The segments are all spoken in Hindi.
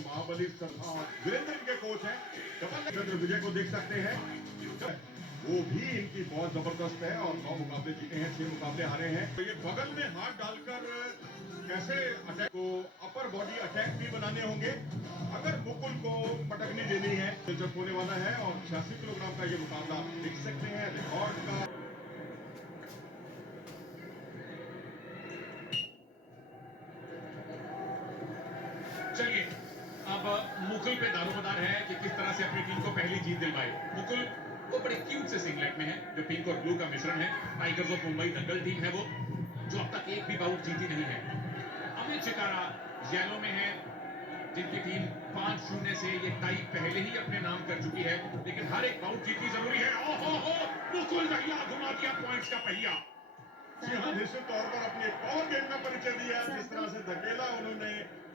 महाबली वीरेंद्र इनके कोच हैं। डबल विजय को देख सकते हैं, वो भी इनकी बहुत जबरदस्त है और 9 मुकाबले जीते हैं, 6 मुकाबले हारे हैं। तो ये बगल में हाथ डालकर कैसे अटैक को अपर बॉडी अटैक भी बनाने होंगे अगर मुकुल को पटकनी देनी है। दिलचस्प होने वाला है और 86 किलोग्राम का ये मुकाबला आप देख सकते हैं रिकॉर्ड का। चलिए अब मुकुल पे दारोमदार है कि किस तरह से अपनी टीम को पहली जीत दिलवाए। मुकुल वो बड़े क्यूट से सिंगलेट में है जो पिंक और ब्लू का मिश्रण है। Tigers of Mumbai Dangal team है वो, जो अब तक एक भी बाउट जीती नहीं है। अमित चिकारा येलो में है जिनकी टीम 5-0 से ये टाई पहले ही अपने नाम कर चुकी है, लेकिन हर एक बाउट जीतनी जरूरी है। ओहो हो, मुकुल दहिया घुमा दिया पॉइंट्स का पहिया। जी हाँ, निश्चित तौर पर अपनी एक और गेम का परिचय दिया, जिस तरह से धकेला उन्होंने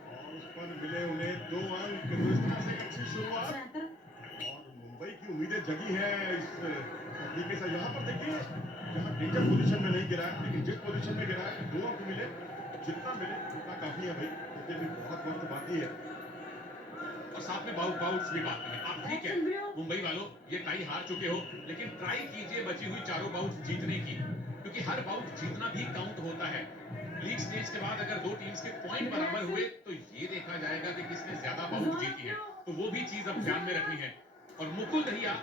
और उस पर मिले उन्हें 2 अंक। तो इस तरह से एक अच्छी शुरुआत और मुंबई की उम्मीदें जगी है इस तरीके से। यहाँ पर देखिए, जहाँ डेंजर पोजीशन में नहीं गिरा है, लेकिन जिस पोजीशन में गिरा है 2 अंक मिले, जितना मिले उतना काफी है भाई, क्योंकि अभी बहुत वक्त बाकी है और साथ में बाउट्स भी बाकी है। आप ठीक है मुंबई वालों, ये टाई हार चुके हो, लेकिन ट्राई कीजिए बची हुई चारों बाउट्स जीतने की, क्योंकि हर बाउट जीतना भी काउंट होता है। लीग स्टेज के बाद अगर दो टीम्स के पॉइंट बराबर हुए तो ये देखा जाएगा कि किसने ज्यादा बाउट जीती है, तो वो भी चीज अब ध्यान में रखनी है। और मुकुल दहिया,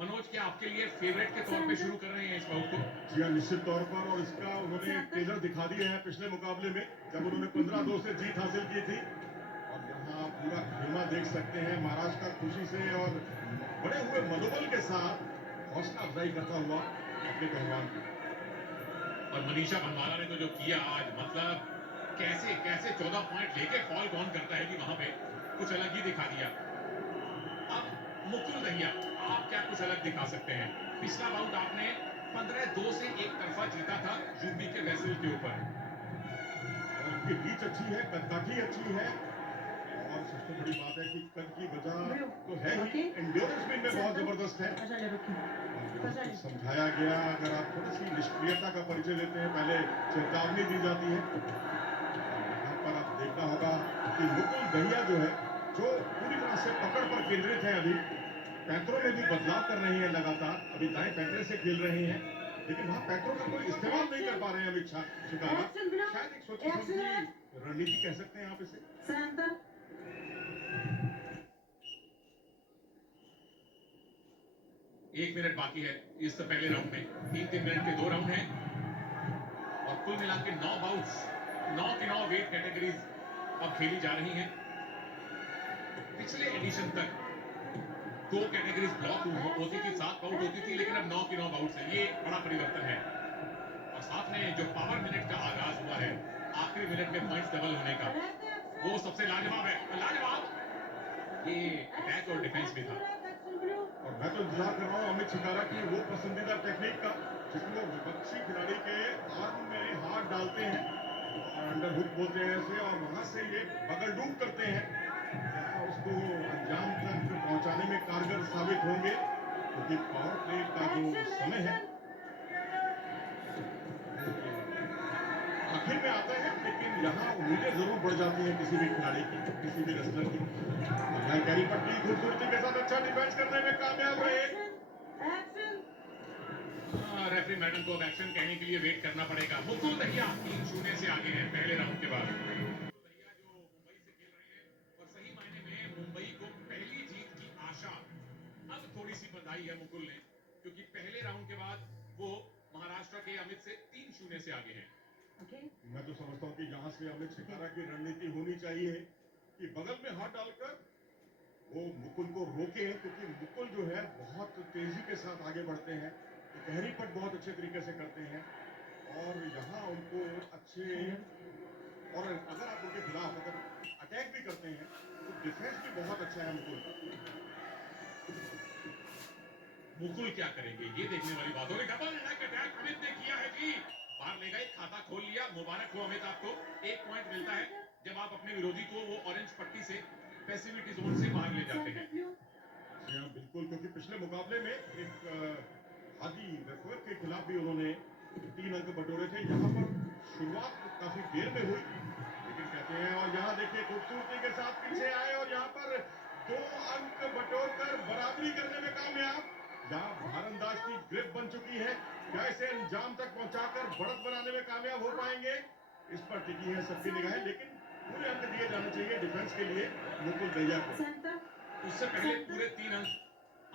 मनोज क्या आपके लिए फेवरेट के तौर पे शुरू कर रहे हैं इस बाउट को? जी हाँ, निश्चित तौर पर। और इसका उन्होंने ट्रेलर दिखा दिया है पिछले मुकाबले में, जब उन्होंने 15-2 से जीत हासिल की थी। और यहाँ पूरा खेमा देख सकते हैं महाराष्ट्र का खुशी से और बड़े हुए मनोबल के साथ हौसला अफजाई करता हुआ अपने पहलवान की। और मनीषा भंडारा ने तो जो किया आज, मतलब कैसे कैसे 14 पॉइंट लेके फॉल कौन करता है कि वहां पे कुछ अलग ही दिखा दिया। अब मुकुल दहिया, आप क्या कुछ अलग दिखा सकते हैं? पिछला बाउट आपने 15-2 से एक तरफा जीता था यूपी के वैसल के ऊपर। उनकी रीच अच्छी है, कदकाठी अच्छी है और सबसे बड़ी बात है कि कद की वजह तो है ही, एंड्योरेंस भी इनमें बहुत जबरदस्त है। समझाया गया, अगर आप थोड़ी सी निष्क्रियता का परिचय लेते हैं, पहले चेतावनी दी जाती है। यहाँ पर आप देखना होगा कि मुकुल दहिया जो है, जो पूरी तरह से पकड़ पर केंद्रित है, अभी पैंतरों में भी बदलाव कर रहे हैं लगातार। अभी दाएं पैंतरे से खेल रहे हैं, लेकिन वहां पैंतरों का कोई इस्तेमाल नहीं कर पा रहे हैं अमित शिकारा। शायद एक सोची समझी रणनीति कह सकते हैं आप इसे। 1 मिनट बाकी है इस पहले राउंड में। 3-3 मिनट के 2 राउंड हैं और कुल मिला के 9 बाउट्स, 9 की 9 वेट कैटेगरीज अब खेली जा रही हैं। पिछले एडिशन तक 2 कैटेगरीज ब्लॉक होती थी, 7 बाउट होती थी, लेकिन अब 9 की 9 बाउट्स है। ये बड़ा परिवर्तन है। और साथ में जो पावर मिनट का आगाज हुआ है, आखिरी मिनट में पॉइंट्स डबल होने का, वो सबसे लाजवाब है। लाजवाब ये अटैक और डिफेंस भी था। और मैं तो इंतजार कर रहा हूँ अमित शिकारा की वो पसंदीदा टेक्निक का, जिसमें विपक्षी खिलाड़ी के आर्म में हाथ डालते हैं और अंडर हुक बोलते हैं इसे, और वहां से ये बगल डूब करते हैं। क्या उसको अंजाम तक पहुंचाने में कारगर साबित होंगे, क्योंकि पावर प्ले का जो समय है आखिर में आता है, लेकिन यहाँ उम्मीदें जरूर बढ़ जाती हैं किसी भी खिलाड़ी की, किसी भी रेसलर की। कैरी पट्टी खूबसूरती के साथ अच्छा डिफेंस करने में कामयाब रहे। रेफरी मैडम को अब एक्शन कहने के लिए वेट करना पड़ेगा। मुकुल दहिया 3-0 से आगे हैं पहले राउंड के बाद। दहिया जो मुंबई से खेल रहे हैं और सही मायने में मुंबई को पहली जीत की आशा अब थोड़ी सी बंधाई है मुकुल ने, क्योंकि पहले राउंड के बाद वो महाराष्ट्र के अमित से 3-0 से आगे हैं। मैं तो समझता हूँ कि यहाँ से अमित शिकारा की रणनीति होनी चाहिए कि बगल में हाथ डालकर वो मुकुल को रोके, क्योंकि मुकुल जो है बहुत तेजी के साथ आगे बढ़ते हैं, गहरी पट बहुत अच्छे तरीके से करते हैं और यहाँ उनको अच्छे, और अगर आप उनके खिलाफ अगर अटैक भी करते हैं तो डिफेंस भी बहुत अच्छा है मुकुल का। मुकुल क्या करेंगे ये देखने वाली बात होगी। डबल लेग अटैक अमित ने किया है जी, बाहर ले गए, खाता खोल लिया। मुबारक हो अमित, आपको 1 पॉइंट मिलता है जब आप अपने विरोधी को वो ऑरेंज पट्टी से पैसिविटी जोन से बाहर ले जाते हैं। जी हाँ बिल्कुल, क्योंकि पिछले मुकाबले में एक हादी रफर के खिलाफ भी उन्होंने 3 अंक बटोरे थे। यहाँ पर शुरुआत काफी देर में हुई, लेकिन कहते सकते हैं। और यहाँ देखिए खूबसूरती के साथ पीछे आए और यहाँ पर 2 अंक बटोरकर बराबरी करने में कामयाब। यहाँ भारंदाज की ग्रिप बन चुकी है, क्या इसे अंजाम तक पहुंचाकर बढ़त बनाने में कामयाब हो पाएंगे, इस पर टिकी है सबकी निगाहें। लेकिन पूरे अंक दिए जाने चाहिए डिफेंस के लिए मुकुल दहिया को। उससे पहले पूरे 3 अंक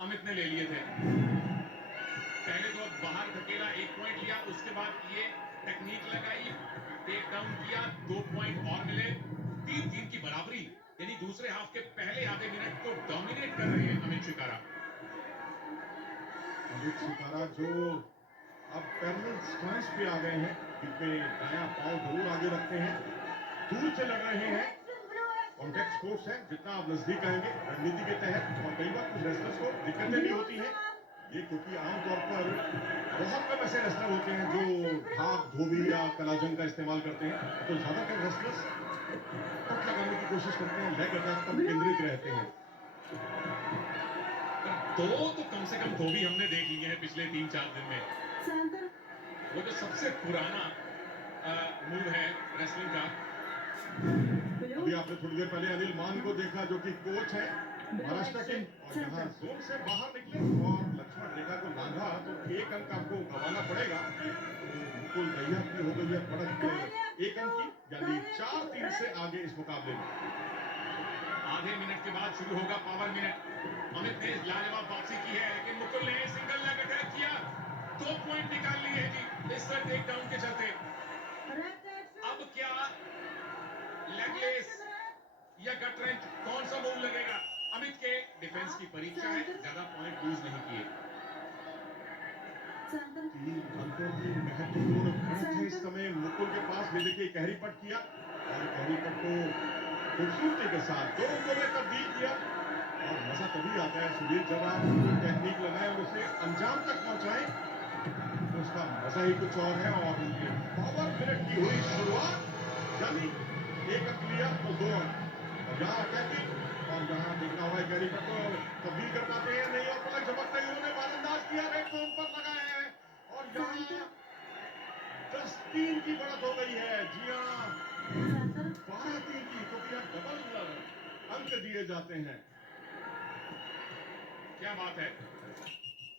अमित ने ले लिए थे। पहले तो अब बाहर धकेला, 1 पॉइंट लिया, उसके बाद ये टेक्निक लगाई, टेक डाउन किया, 2 पॉइंट और मिले, 3-3 की बराबरी। यानी दूसरे हाफ के पहले आधे मिनट को डोमिनेट कर रहे हैं अमित शिकारा। अमित शिकारा जो अब पैरेलल स्टांस पे आ गए हैं, बीच में दायां पांव जरूर आगे रखते हैं, दूर से लड़ रहे हैं। कॉन्टैक्ट स्पोर्ट्स है, जितना आप नजदीक आएंगे रणनीति के तहत, और कई बार कुछ रेसलर्स को दिक्कतें भी होती हैं ये, क्योंकि आमतौर पर बहुत कम ऐसे रेसलर होते हैं जो ढाक, धोबी या कलाजंग का इस्तेमाल करते हैं। तो ज्यादातर रेसलर्स कट लगाने की कोशिश करते हैं, लेग अटैक पर केंद्रित रहते हैं। दो तो कम से कम धोबी हमने देख लिए हैं पिछले 3-4 दिन में। वो जो सबसे पुराना मूव है रेसलिंग का। अभी आपने थोड़ी देर पहले अनिल मान को देखा, जो कि कोच है महाराष्ट्र के, और यहाँ जोन से बाहर निकले और लक्ष्मण रेखा को लांघा तो 1 अंक आपको गंवाना पड़ेगा। तो मुकुल दहिया की हो गई है बढ़त 1 अंक की, यानी 4-3 से आगे इस मुकाबले में। आधे मिनट के बाद शुरू होगा पावर मिनट। अमित ने लाजवाब वापसी की है, लेकिन मुकुल ने सिंगल लेग अटैक किया, 2 पॉइंट निकाल लिए हैं जी इस टेक डाउन के चलते। अब क्या लेगलेस या गट रेंच, कौन सा मूव लगेगा? अमित के डिफेंस की परीक्षा है, ज्यादा पॉइंट लूज नहीं किए। 3 अंकों की महत्वपूर्ण बढ़त है इस समय मुकुल के पास। ये देखिए कहरी पट किया, और कहरी पट को खूबसूरती के साथ 2 अंकों में तब्दील किया। और मजा तभी आता है सुधीर, जब आप टेक्निक लगाए और उसे अंजाम तक पहुंचाए, तो उसका मजा ही कुछ और है। और पावर मिनट की हुई शुरुआत, यानी 1 अंक लिया तो 2 अंक, और यहाँ अटैकिंग, और यहाँ देखना हुआ गैरी पट को तब्दील कर पाते हैं नहीं, और पलक झपकते ही उन्होंने बारंदाज किया, रेड जोन पर लगाया है, और यहाँ 10-3 की बढ़त हो गई है। जी हाँ, 12-3 की, क्योंकि यहाँ डबल अंक दिए जाते हैं। क्या बात है,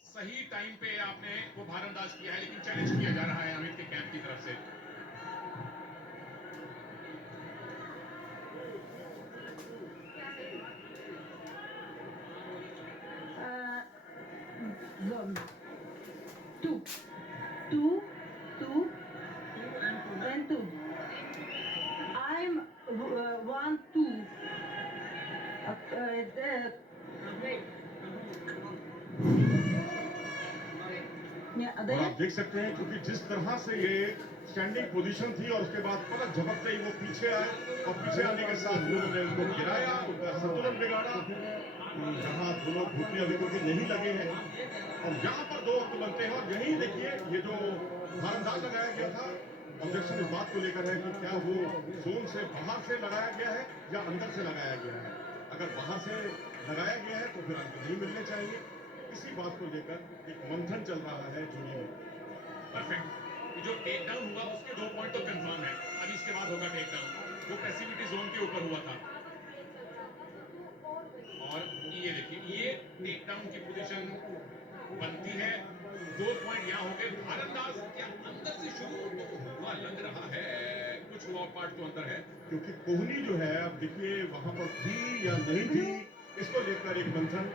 सही टाइम पे आपने वो भारंदाज किया है, लेकिन चैलेंज किया जा रहा है अमित के कैंप की तरफ से। Two, then 2. I'm 1, 2. और आप देख सकते हैं, क्योंकि जिस तरह से ये स्टैंडिंग पोजीशन थी, और उसके बाद पलक झपकते ही वो पीछे आए, और पीछे आने के साथ उन्होंने उनको गिराया, उनका संतुलन बिगाड़ा। जहां दोनों घुटने अभी क्योंकि नहीं लगे हैं, और यहाँ पर 2 अंक बनते हैं। और यही देखिए, ये जो भारंदाज लगाया गया था, ऑब्जेक्शन इस बात को लेकर है कि क्या वो जोन से बाहर से लगाया गया है या अंदर से लगाया गया है। अगर बाहर से लगाया गया है तो फिर अंक नहीं मिलने चाहिए। इसी बात को लेकर एक मंथन चल रहा है जूरी में। परफेक्ट, जो टेक डाउन हुआ उसके 2 पॉइंट तो कंफर्म है, अब इसके बाद होगा टेक डाउन। वो पैसिविटी जोन के ऊपर हुआ था, और ये देखिए, ये टेक डाउन की पोजीशन बनती है। 2 पॉइंट यहाँ हो गए। भारंदाज क्या अंदर से शुरू हुआ लग रहा है, कुछ लॉ पार्ट तो अंदर है, क्योंकि कोहनी जो है, अब देखिए वहां पर थी या नहीं थी, इसको लेकर एक मंथन,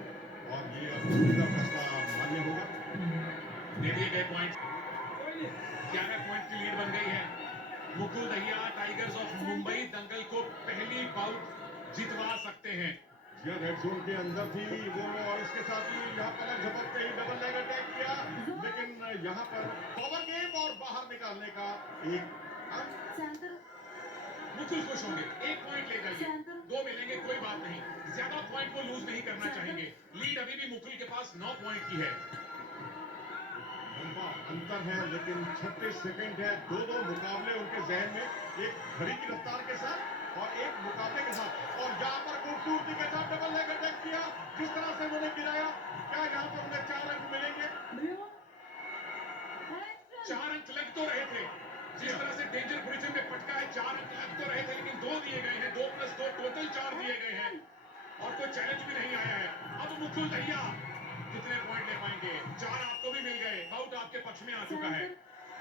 और ये अब जूरी का फैसला मान्य होगा। दे दिए गए पॉइंट, 11 पॉइंट की लीड बन गई है। मुकुल दहिया टाइगर्स ऑफ मुंबई दंगल को पहली बाउट जितवा सकते हैं। यह रेड जोन के अंदर थी वो, और इसके साथ ही यहाँ पलक झपकते ही डबल लेग अटैक किया, लेकिन यहाँ पर पावर गेम और बाहर निकालने का एक अंक। मुकुल खुश होंगे, 1 पॉइंट ले जाइए, 2 मिलेंगे कोई बात नहीं, ज्यादा पॉइंट वो लूज नहीं करना चाहेंगे। लीड अभी भी मुकुल के पास 9 पॉइंट की है। लंबा अंतर है, लेकिन 36 सेकंड है। 2-2 मुकाबले उनके जहन में, एक घड़ी की रफ्तार के साथ और एक मुकाबले के साथ। और यहाँ पर खूबसूरती के साथ डबल लेग अटैक किया, जिस तरह से उन्होंने गिराया, क्या यहाँ पर उन्हें 4 अंक मिलेंगे? 4 अंक लग तो रहे थे, जिस तरह से डेंजर पोजीशन में पटका है, 4 अंक लग तो रहे थे, लेकिन 2 दिए दिए गए हैं और कोई चैलेंज भी नहीं आया है। अब मुकुल दहिया कितने पॉइंट ले पाएंगे? 4 आपको भी मिल गए, बाउट आपके पक्ष में आ चुका है।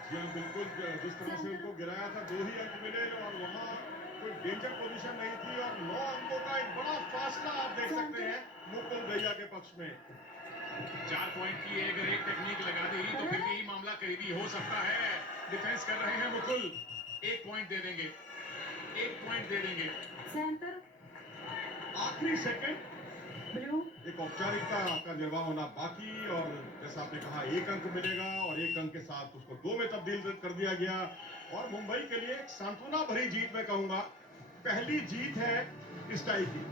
जी हाँ, बिल्कुल जिस तरह से उनको गिराया था 2 ही अंक मिले और वहाँ कोई डेंजर पोजीशन नहीं थी और 9 अंकों का एक बड़ा फासला आप देख सकते हैं मुकुल दहिया के पक्ष में। 4 पॉइंट की अगर एक टेक्निक लगा दी तो फिर भी मामला करीबी हो सकता है। डिफेंस कर रहे हैं मुकुल, 1 पॉइंट दे देंगे, 1 पॉइंट दे देंगे। सेंटर आखिरी सेकंड ब्लू एक औपचारिकता का निर्वाह होना बाकी और जैसा आपने कहा 1 अंक मिलेगा और 1 अंक के साथ उसको 2 में तब्दील कर दिया गया और मुंबई के लिए एक सांत्वना भरी जीत मैं कहूंगा, पहली जीत है इस टाई की।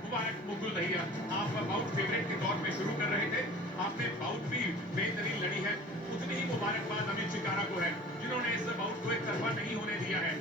मुबारक मुकुल दहिया, आप बाउट फेवरेट के तौर पे शुरू कर रहे थे, आपने बाउट भी बेहतरीन लड़ी है। उतनी ही मुबारकबाद अमित चिकारा को है जिन्होंने इस बाउट को एक तरफा नहीं होने दिया है।